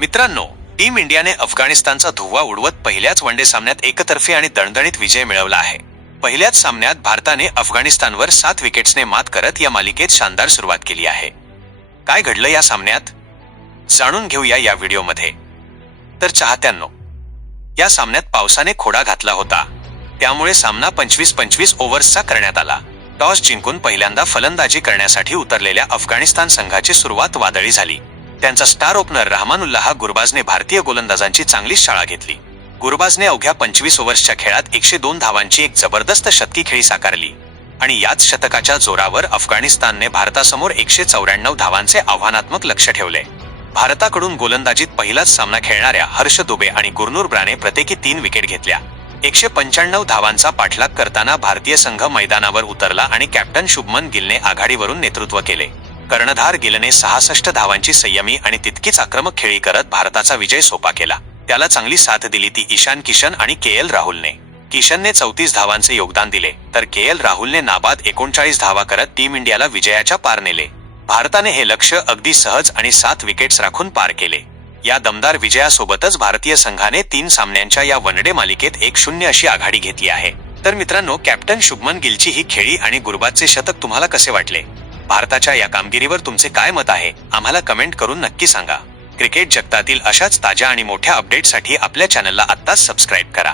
मित्रांनो, टीम इंडियाने अफगाणिस्तानचा धुव्वा उडवत पहिल्याच वनडे सामन्यात एकतर्फी आणि दणदणीत विजय मिळवला आहे. पहिल्याच सामन्यात भारताने अफगाणिस्तानवर 7 विकेट्सने मात करत या मालिकेत शानदार सुरुवात केली आहे. काय घडलं या सामन्यात जाणून घेऊया या व्हिडिओमध्ये. तर चाहत्यांनो, या सामन्यात पावसाने खोडा घातला होता, त्यामुळे सामना 25-25 ओव्हर्सचा करण्यात आला. टॉस जिंकून पहिल्यांदा फलंदाजी करण्यासाठी उतरलेल्या अफगाणिस्तान संघाची सुरुवात वादळी झाली. त्यांचा स्टार ओपनर रहमानुल्लाह गुरबाजने भारतीय गोलंदाजांची चांगलीच शाळा घेतली. गुरबाजने अवघ्या 25 ओव्हर्सच्या खेळात 102 धावांची एक जबरदस्त शतकी खेळी साकारली आणि याच शतकाच्या जोरावर अफगाणिस्तानने भारतासमोर 194 धावांचे आव्हानात्मक लक्ष्य ठेवले. भारताकडून गोलंदाजीत पहिलाच सामना खेळणाऱ्या हर्ष दुबे आणि गुरनूर ब्राने प्रत्येकी 3 विकेट घेतल्या. 195 धावांचा पाठलाग करताना भारतीय संघ मैदानावर उतरला आणि कॅप्टन शुभमन गिलने आघाडीवरून नेतृत्व केले. कर्णधार गिलने 66 धावांची संयमी आणि तितकीच आक्रमक खेळी करत भारताचा विजय सोपा केला. त्याला चांगली साथ दिली ती ईशान किशन आणि के.एल. राहुलने. किशनने 34 धावांचे योगदान दिले, तर के.एल. राहुलने नाबाद 39 धावा करत टीम इंडियाला विजयाच्या पार नेले. भारताने हे लक्ष्य अगदी सहज आणि 7 विकेट्स राखून पार केले. या दमदार विजयासोबतच भारतीय संघाने 3 सामन्यांच्या या वनडे मालिकेत 1-0 अशी आघाडी घेतली आहे. तर मित्रांनो, कॅप्टन शुभमन गिलची ही खेळी आणि गुरबाजचे शतक तुम्हाला कसे वाटले? भारताच्या या कामगिरीवर तुमचे काय मत आहे? आम्हाला कमेंट करून नक्की सांगा. क्रिकेट जगतातील अशाच ताज्या आणि मोठ्या अपडेटसाठी आपल्या चॅनलला आत्ताच सबस्क्राईब करा.